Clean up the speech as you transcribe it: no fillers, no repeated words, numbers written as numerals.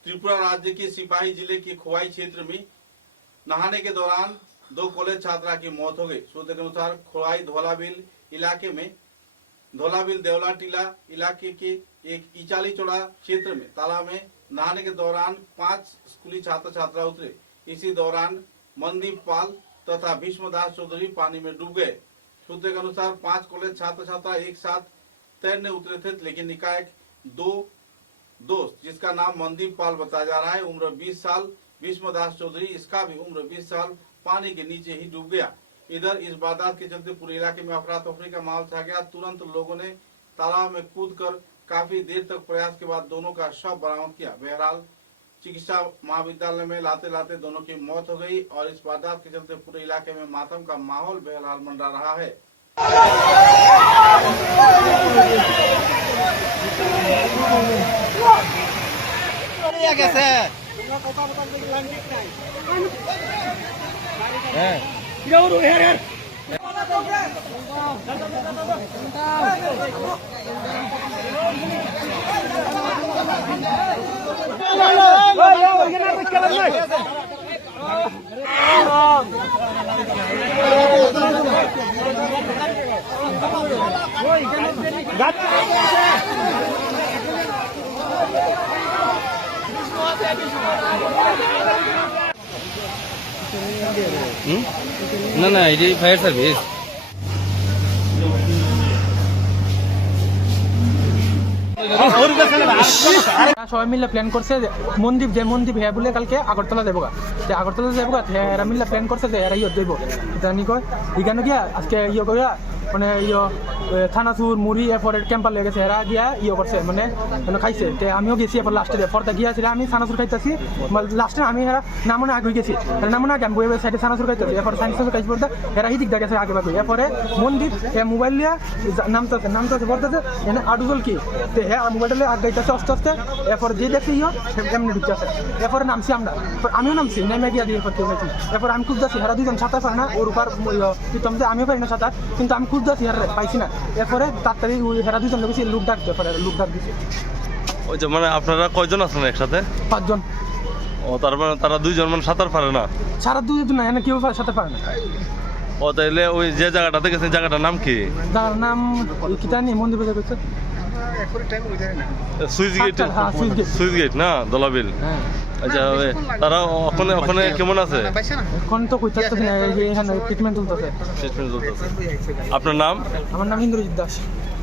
त्रिपुरा राज्य के सिपाही जिले के खोवाई क्षेत्र में नहाने के दौरान 2 कॉलेज छात्रा की मौत हो गई। सूत्र के अनुसार खोवाई धोलाबिल इलाके में धोलाबिल देवला टीला इलाके के एक इचाली चौड़ा क्षेत्र में तालाब में नहाने के दौरान 5 स्कूली छात्र छात्रा उतरे। इसी दौरान मनदीप पाल तथा भीष्मदास चौधरी पानी में डूब गए। सूत्र के अनुसार 5 कॉलेज छात्र छात्रा एक साथ तैरने उतरे थे, लेकिन एकाएक 2 दोस्त जिसका नाम मनदीप पाल बताया जा रहा है, उम्र 20 साल, भीष्मदास चौधरी इसका भी उम्र 20 साल, पानी के नीचे ही डूब गया। इधर इस वारदात के चलते पूरे इलाके में अफरा तफरी का माहौल छा गया। तुरंत लोगों ने तालाब में कूदकर काफी देर तक प्रयास के बाद दोनों का शव बरामद किया। बहरहाल चिकित्सा महाविद्यालय में लाते लाते दोनों की मौत हो गई और इस वारदात के चलते पूरे इलाके में मातम का माहौल बहरहाल मंडरा रहा है। না এটি ফায়ার সার্ভিস। সবাই মিলে প্ল্যান করছে যে মনদীপ হ্যাঁ বলে কালকে আগরতলা যাবো এরা মিলে প্ল্যান করছে যে এরা ইয়ে দেবো জানি কয় এখানে গিয়া আজকে ইয়ে করিয়া মানে থানাচুর মুড়ি এরপরে ক্যাম্পার লেগেছে এরা গিয়া ইয়ে করছে মানে খাইছে। আমিও গেছি এরপর লাস্টে ফর্দা গিয়েছিল আমি থানাচুর খাইতেছি লাস্টে আমি এরা নামনে আগে গেছি নামনে আগে আমি বই সাইডে থানাচুর খাইতেছি এরপর থানাচুর খাইছি পড়তে এরা হিদিক দেখেছে আগে বাকি এরপরে মনদীপ মোবাইল নিয়ে নামতেছে পড়তেছে এনে আডুজল কি হ্যাঁ মোবাইলটা আগ গাইতেছে আস্তে আস্তে এরপর যে দেখছি এমনি ঢুকতেছে এরপরে নামছি আমিও নামছি নেমে গিয়া দিয়ে করতে হয়েছি। এরপর আমি খুঁজতেছি এরা দুজন সাঁতার পারে না ওর উপর প্রীতম যে আমিও পারি না সাঁতার কিন্তু আমি খুঁজতেছি এরা পাইছি না। এরপরে তাড়াতাড়ি এরা দুজন লেগেছি লুক ডাক লুক ডাক দিচ্ছে। ওই যে মানে আপনারা কয়জন আছেন একসাথে? 5 জন। ও তার মানে তারা 2 জন মানে সাঁতার পারে না? সারা 2 জন না এনে কেউ সাঁতার পারে না। ও তাইলে ওই যে জায়গাটাতে গেছেন জায়গাটার নাম কি? যার নাম কিটা নি মন্দির বাজার করছে সুইচ গেট না দলাবিল। আচ্ছা তারা ওখানে কেমন আছে এখন তো কইতাছে না এখানে ট্রিটমেন্ট চলতেছে। আপনার নাম? আমার নাম ইন্দ্রজিৎ দাস।